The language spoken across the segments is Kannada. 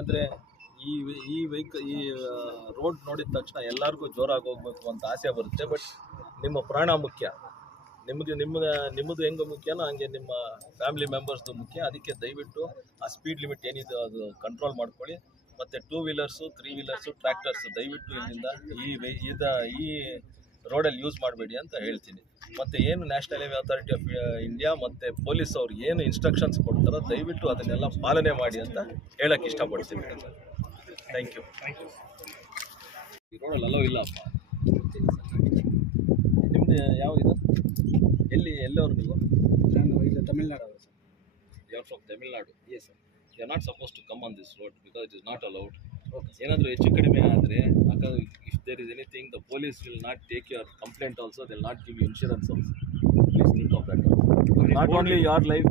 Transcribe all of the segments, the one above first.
ಯಾಕಂದರೆ ಈ ರೋಡ್ ನೋಡಿದ ತಕ್ಷಣ ಎಲ್ಲರಿಗೂ ಜೋರಾಗಿ ಹೋಗ್ಬೇಕು ಅಂತ ಆಸೆ ಬರುತ್ತೆ. ಬಟ್ ನಿಮ್ಮ ಪ್ರಾಣ ಮುಖ್ಯ. ನಿಮ್ಮದು ಹೆಂಗೆ ಮುಖ್ಯನೋ ಹಂಗೆ ನಿಮ್ಮ ಫ್ಯಾಮಿಲಿ ಮೆಂಬರ್ಸ್ದು ಮುಖ್ಯ. ಅದಕ್ಕೆ ದಯವಿಟ್ಟು ಆ ಸ್ಪೀಡ್ ಲಿಮಿಟ್ ಏನಿದೆ ಅದು ಕಂಟ್ರೋಲ್ ಮಾಡ್ಕೊಳ್ಳಿ. ಮತ್ತು 2 ವೀಲರ್ಸು 3 ವೀಲರ್ಸು ಟ್ರ್ಯಾಕ್ಟರ್ಸು ದಯವಿಟ್ಟು ಇಲ್ಲಿಂದ ಈ ರೋಡಲ್ಲಿ ಯೂಸ್ ಮಾಡಬೇಡಿ ಅಂತ ಹೇಳ್ತೀನಿ. ಮತ್ತು ಏನು national highway authority of India ಮತ್ತು ಪೊಲೀಸ್ ಅವ್ರು ಏನು ಇನ್ಸ್ಟ್ರಕ್ಷನ್ಸ್ ಕೊಡ್ತಾರೋ ದಯವಿಟ್ಟು ಅದನ್ನೆಲ್ಲ ಪಾಲನೆ ಮಾಡಿ ಅಂತ ಹೇಳೋಕ್ಕೆ ಇಷ್ಟಪಡ್ತೀನಿ. Thank you. ಈ ರೋಡಲ್ಲಿ ಅಲೋ ಇಲ್ಲಪ್ಪ. ನಿಮ್ಮದು ಯಾವ ಇದು ಎಲ್ಲವರು ನೀವು? ನಾನು ಇದು Tamil Nadu sir. You are from Tamil Nadu? Yes sir. You are not suppose to come on this road because it is not allowed. ಏನಾದರೂ ಹೆಚ್ಚು ಕಡಿಮೆ ಆದರೆ if there is anything the police will not take your complaint also. They will not give you insurance also. Please think of that. Not only your life,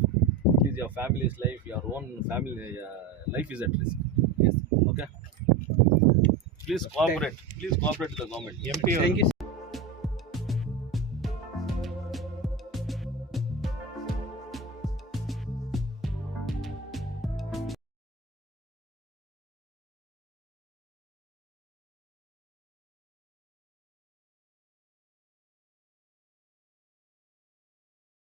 it is your family's life, your own family life is at risk. Yes. Okay. Please cooperate with the government. Thank you.